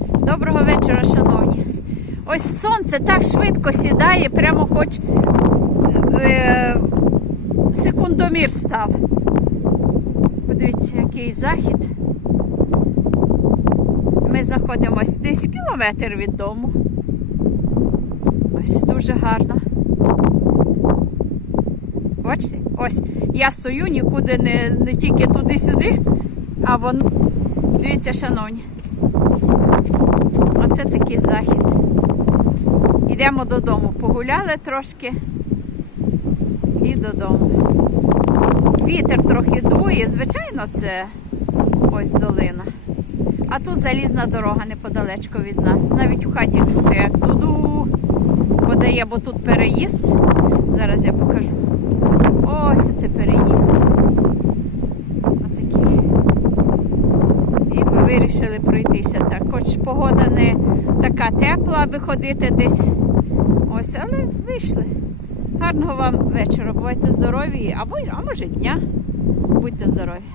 Доброго вечора, шановні. Ось сонце так швидко сідає, прямо хоч е, секундомір став. Подивіться, який захід. Ми знаходимося десь кілометр від дому. Ось дуже гарно. Бачите? Ось я стою нікуди не, не тільки туди-сюди, а воно. Дивіться, шановні. Оце такий захід. Йдемо додому. Погуляли трошки і додому. Вітер трохи дує, звичайно, це ось долина. А тут залізна дорога неподалечко від нас. Навіть у хаті чути, як дуду подає, бо тут переїзд. Зараз я покажу. Ось це переїзд. Отакий. І ми вирішили пройтися так. Хоч погода не така тепла, аби ходити десь. Ось, але вийшли. Гарного вам вечора. Бувайте здорові, або а може дня. Будьте здорові.